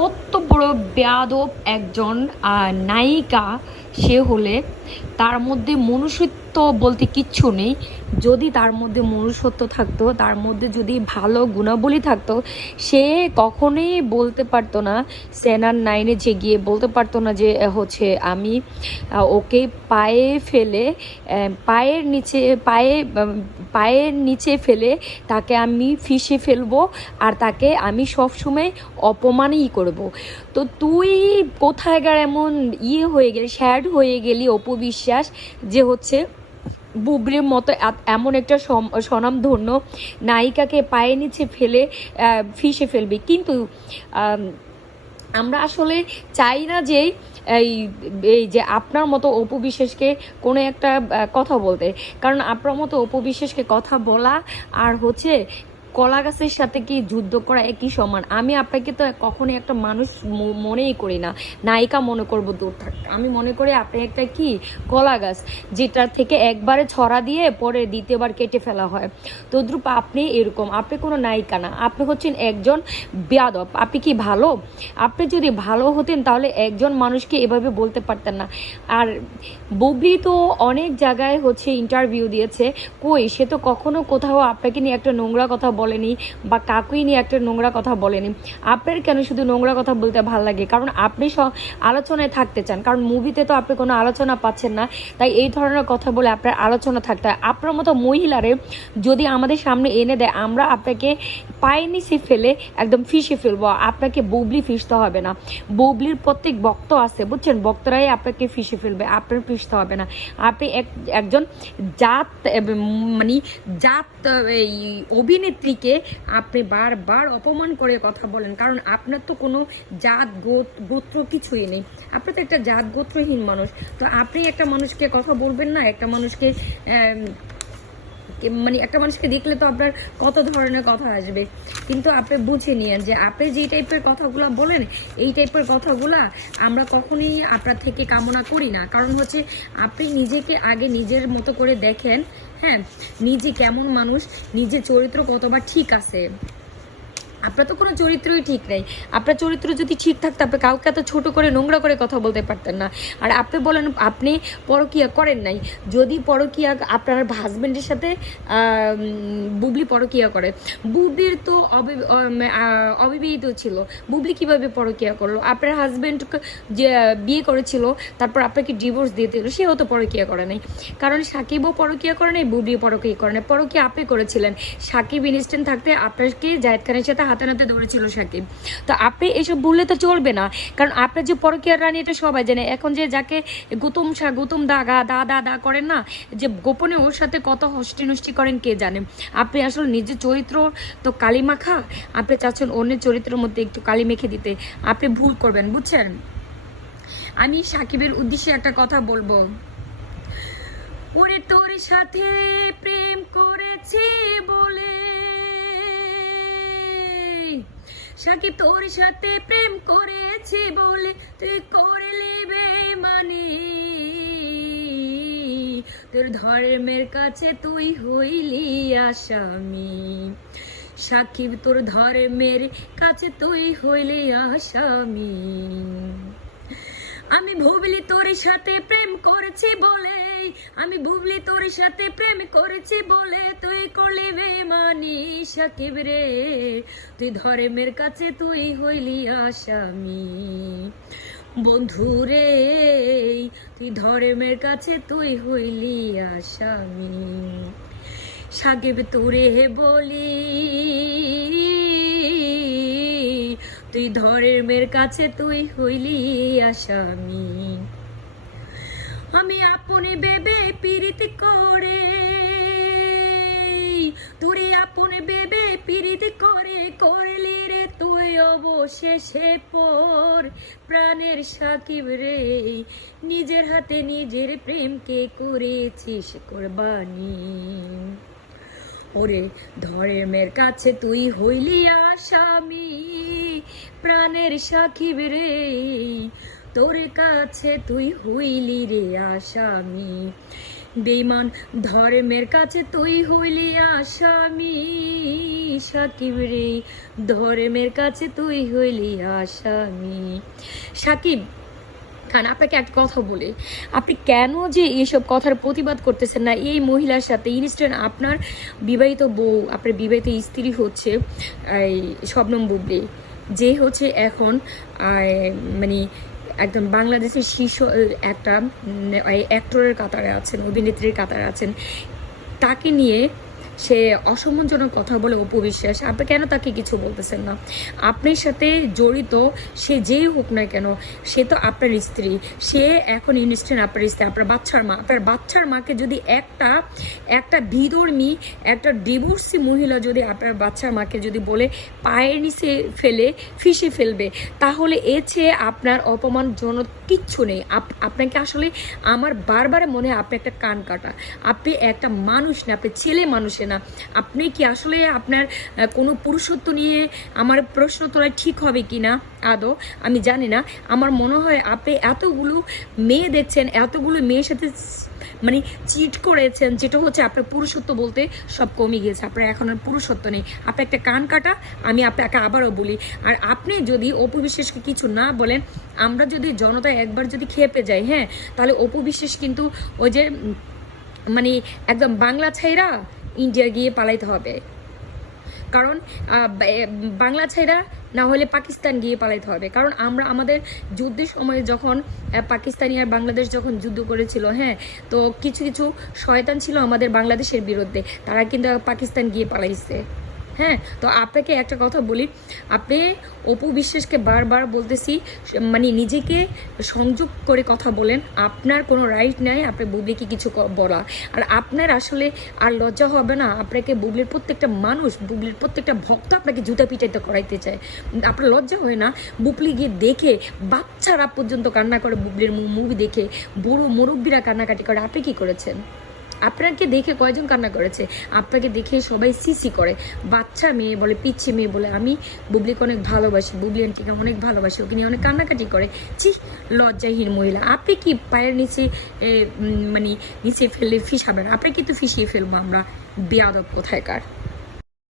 কত বড় বেয়াদব একজন নায়িকা সে হলে তার মধ্যে মনুষ্যত্ব বলতে কিচ্ছু নেই। যদি তার মধ্যে মনুষ্যত্ব থাকতো, তার মধ্যে যদি ভালো গুণাবলী থাকতো, সে কখনোই বলতে পারতো না, সেনার নাইনে যে গিয়ে বলতে পারতো না যে হচ্ছে আমি ওকে পায়ে ফেলে পায়ের নিচে পায়ের নিচে ফেলে তাকে আমি ফিশে ফেলবো আর তাকে আমি সবসময় অপমানই করব। তো তুই কোথায়কার এমন হয়ে গেলি, স্যাড হয়ে গেলি অপবিশ্বাস, যে হচ্ছে বুবলির মতো এমন একটা স্বনামধন্য নায়িকাকে পায়ে নিচে ফেলে ফিশে ফেলবি। কিন্তু আমরা আসলে চাই না যে এই এই যে আপনার মতো অপু বিশ্বাসকে কোনো একটা কথা বলতে, কারণ আপনার মতো অপু বিশ্বাসকে কথা বলা আর হচ্ছে কলা গাছের সাথে কি যুদ্ধ করা একই সমান। আমি আপনাকে তো কখনোই একটা মানুষ মনেই করি না, নায়িকা মনে করবো দূর থাকতে। আমি মনে করি আপনি একটা কি কলা গাছ, যেটার থেকে একবারে ছড়া দিয়ে পরে দ্বিতীয়বার কেটে ফেলা হয়। তদ্রূপ আপনি এরকম, আপনি কোনো নায়িকা না, আপনি হচ্ছেন একজন বেয়াদব। আপনি কি ভালো? আপনি যদি ভালো হতেন তাহলে একজন মানুষকে এভাবে বলতে পারতেন না। আর বুবলি তো অনেক জায়গায় হচ্ছে ইন্টারভিউ দিয়েছে, কই সে তো কখনো কোথাও আপনাকে নিয়ে একটা নোংরা কথা বলেনি বা কাকুই নিয়ে একটা নোংরা কথা বলেনি। আপনার কেন শুধু নোংরা কথা বলতে ভালো লাগে? কারণ আপনি আলোচনায় থাকতে চান, কারণ মুভিতে তো আপনি কোনো আলোচনা পাচ্ছেন না, তাই এই ধরনের কথা বলে আপনার আলোচনা থাকতে হয়। আপনার মতো মহিলারে যদি আমাদের সামনে এনে দেয়, আমরা আপনাকে পায়ে নিচে ফেলে একদম ফিশে ফেলবো। আপনাকে বুবলি ফিশতে হবে না, বুবলির প্রত্যেক বক্ত আছে বুঝছেন, বক্তরাই আপনাকে ফিশে ফেলবে, আপনার ফিশতে হবে না। আপনি একজন জাত মানে জাত এই অভিনেত্রীকে আপনি বারবার অপমান করে কথা বলেন, কারণ আপনার তো কোনো জাত গোত্র কিছুই নেই, আপনি তো একটা জাত গোত্রহীন মানুষ। তো আপনি একটা মানুষকে কথা বলবেন না, একটা মানুষকে মানে একটা মানুষকে দেখলে তো আপনার কত ধরনের কথা আসবে। কিন্তু আপনি বুঝে নিয়েন যে আপনি যে টাইপের কথাগুলো বলেন, এই টাইপের কথাগুলা আমরা কখনোই আপনার থেকে কামনা করি না। কারণ হচ্ছে আপনি নিজেকে আগে নিজের মতো করে দেখেন, হ্যাঁ, নিজে কেমন মানুষ, নিজের চরিত্র কতবার ঠিক আছে। আপনার তো কোনো চরিত্রই ঠিক নেই। আপনার চরিত্র যদি ঠিক থাকতো আপনি কাউকে এত ছোট করে নোংরা করে কথা বলতে পারতেন না। আর আপনি বলেন আপনি পরকিয়া করেন নাই, যদি পরকিয়া আপনার হাজবেন্ডের সাথে বুবলি পরকিয়া করে, বুবলির তো অবিবাহিত ছিল, বুবলি কিভাবে পরকিয়া করলো? আপনার হাজবেন্ড যে বিয়ে করেছিল তারপর আপনাকে ডিভোর্স দিয়ে দিল, সেও তো পরকিয়া করে নাই। কারণ সাকিবও পরকিয়া করে নাই, বুবলিও পরকিয়া করে নাই, পরকিয়া আপনি করেছিলেন। সাকিব ইনস্ট্যান্ট থাকতে আপনাকে জায়েদ খানের সাথে হাতে নাতে দৌড়েছিল সাকিব। তো আপনি এসব ভুললে তো চলবে না, কারণ আপনার যে পরকীয়ার রানী এটা সবাই জানে। এখন যে যাকে গুতুম দা গা দা দা দা করেন না, যে গোপনে ওর সাথে কত হস্টি নষ্টি করেন কে জানে। আপনি আসলে নিজের চরিত্র তো কালি মাখা, আপনি চাচ্ছেন অন্যের চরিত্রের মধ্যে একটু কালি মেখে দিতে, আপনি ভুল করবেন বুঝছেন। আমি সাকিবের উদ্দেশ্যে একটা কথা বলবো, ওরে তোর সাথে প্রেম করেছি বলে, সাকিব তোর সাথে প্রেম করেছি বলে তুই করলি বেমানি, তোর ধর্মের কাছে তুই হইলি আসামি, সাকিব তোর ধর্মের কাছে তুই হইলি আসামি। আমি বুবলি তোর সাথে প্রেম করেছি বলে, আমি বুবলি তোর সাথে প্রেম করেছি বলে তুই করলি বেমানি, সাকিব রে তুই ধর্মের কাছে তুই হইলি আসামি, বন্ধু রে তুই ধর্মের কাছে তুই হইলি আসামি। সাকিব তোরে বলি তুই ধর্মের কাছে তুই হইলি আসামি, আমি আপনি বেবে পীড়িত করে, তুই আপনি বেবে পীড়িত করে করলি রে তুই অবশেষে পর, প্রাণের সাকিব রে নিজের হাতে নিজের প্রেমকে করেছিস কোরবানি, ওরে ধর্মের কাছে তুই হইলি আসামি, প্রাণের সাকিব রে তোর কাছে তুই হইলি রে আসামি, বেঈমান ধর্মের কাছে তুই হইলি আসামি, সাকিব রে ধর্মের কাছে তুই হইলি আসামি। সাকিব খান, আপনাকে একটা কথা বলে, আপনি কেন যে এইসব কথার প্রতিবাদ করতেছেন না এই মহিলার সাথে? ইনস্ট্যান্ট আপনার বিবাহিত বউ, আপনার বিবাহিত স্ত্রী হচ্ছে এই শবনম বুবলি, যে হচ্ছে এখন মানে একদম বাংলাদেশের শীর্ষ একটা অ্যাক্টরের কাতারে আছেন, অভিনেত্রীর কাতারে আছেন, তাকে নিয়ে সে অসম্মানজনক কথা বলে অপু বিশ্বাস। আপনি কেন তাকে কিছু বলতেছেন না? আপনার সাথে জড়িত সে যেই হোক না কেন, সে তো আপনার স্ত্রী, সে এখন ইনস্ট্যান্ট আপনার স্ত্রী, আপনার বাচ্চার মা। আপনার বাচ্চার মাকে যদি একটা বিধর্মী, একটা ডিভোর্সি মহিলা যদি আপনার বাচ্চার মাকে যদি বলে পায়ের নিচে ফেলে ফিসে ফেলবে, তাহলে এর চেয়ে আপনার অপমানজনক কিচ্ছু নেই। আপনাকে আসলে আমার বারবার মনে হয় আপনি একটা কান কাটা, আপনি একটা মানুষ না, আপনি ছেলে মানুষে না। আপনি কি আসলে আপনার কোনো পুরুষত্ব নিয়ে আমার প্রশ্ন তোলা ঠিক হবে কি না আদৌ আমি জানি না। আমার মনে হয় আপনি এতগুলো মেয়ে দেখছেন, এতগুলো মেয়ের সাথে মানে চিট করেছেন, যেটা হচ্ছে আপনার পুরুষত্ব বলতে সব কমে গিয়েছে, আপনার এখন আর পুরুষত্ব নেই। আপনি একটা কান কাটা, আমি আপনাকে আবারও বলি। আর আপনি যদি অপু বিশ্বাসকে কিছু না বলেন, আমরা যদি জনতা একবার যদি খেপে যাই, হ্যাঁ, তাহলে অপু বিশ্বাস কিন্তু ওই যে মানে একদম বাংলা ছাইরা ইন্ডিয়া গিয়ে পালাইতে হবে। কারণ বাংলা ছাইরা না হলে পাকিস্তান গিয়ে পালাইতে হবে। কারণ আমরা আমাদের যুদ্ধের সময় যখন পাকিস্তানি আর বাংলাদেশ যখন যুদ্ধ করেছিল, হ্যাঁ, তো কিছু কিছু শয়তান ছিল আমাদের বাংলাদেশের বিরুদ্ধে, তারা কিন্তু পাকিস্তান গিয়ে পালাইছে। হ্যাঁ, তো আপনাকে একটা কথা বলি, আপনি অপু বিশ্বাসকে বারবার বলতেছি মানে নিজেকে সংযোগ করে কথা বলেন, আপনার কোনো রাইট নাই আপনি বুবলিকে কিছু বলা। আর আপনার আসলে আর লজ্জা হবে না? আপনাকে বুবলির প্রত্যেকটা মানুষ, বুবলির প্রত্যেকটা ভক্ত আপনাকে জুতা পিটাইতে করাইতে চায়, আপনার লজ্জা হয় না? বুবলি গিয়ে দেখে বাচ্চারা পর্যন্ত কান্না করে, বুবলির মুভি দেখে বুড়ো মুরব্বীরা কান্নাকাটি করে, আপনি কি করেছেন? আপনাকে দেখে কয়জন কান্না করেছে? আপনাকে দেখে সবাই সিসি করে, বাচ্চা মেয়ে বলে, পিচ্ছি মেয়ে বলে আমি বুবলিকে অনেক ভালোবাসি, বুবলি আন্টিকে অনেক ভালোবাসি, ওকে নিয়ে অনেক কান্নাকাটি করে। ছি, লজ্জাহীন মহিলা। আপনি কি পায়ের নিচে মানে নিচে ফেললে ফিসাবেন? আপনি কিন্তু ফিসিয়ে ফেলবো আমরা, বেয়াদব কোথায়কার।